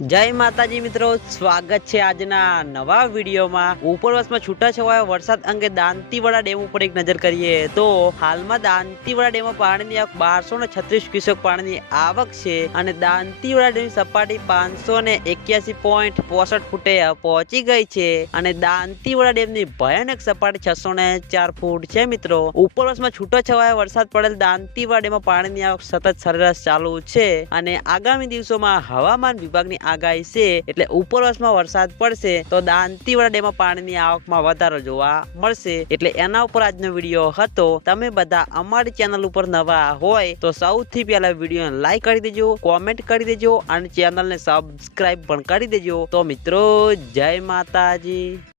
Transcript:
जय माताजी मित्रों, स्वागत है आजना नवा वीडियो में। उपरवास में छूटाछवाया वरसाद अंगे दांतीवाड़ा डेम पर एक नजर करिए तो हाल में दांतीवाड़ा डेम में पानी की आवक 1236 क्यूसेक पानी की आवक है और दांतीवाड़ा डेम सपाटी 581.65 फूटे पहुंची गई है और दांतीवाड़ा डेम की भयानक सपाटी 604 फूट है। मित्रों, उपरवास में छूटाछवाया वरसाद पड़ेल दांतीवाड़ा डेम में पानी की आवक सतत सरेराश चालू है और आगामी दिवसों में हवामान विभाग ની આગાહી છે એટલે ઉપરવાસમાં વરસાદ પડશે તો દાંતીવાડા ડેમમાં પાણીની આવકમાં વધારો જોવા મળશે। એટલે એના ઉપર આજનો વિડિયો હતો। તમે બધા અમારી ચેનલ ઉપર નવા હોય તો સૌથી પહેલા વિડિયોને લાઈક કરી દેજો, કોમેન્ટ કરી દેજો અને ચેનલને સબસ્ક્રાઇબ પણ કરી દેજો। તો મિત્રો, જય માતાજી।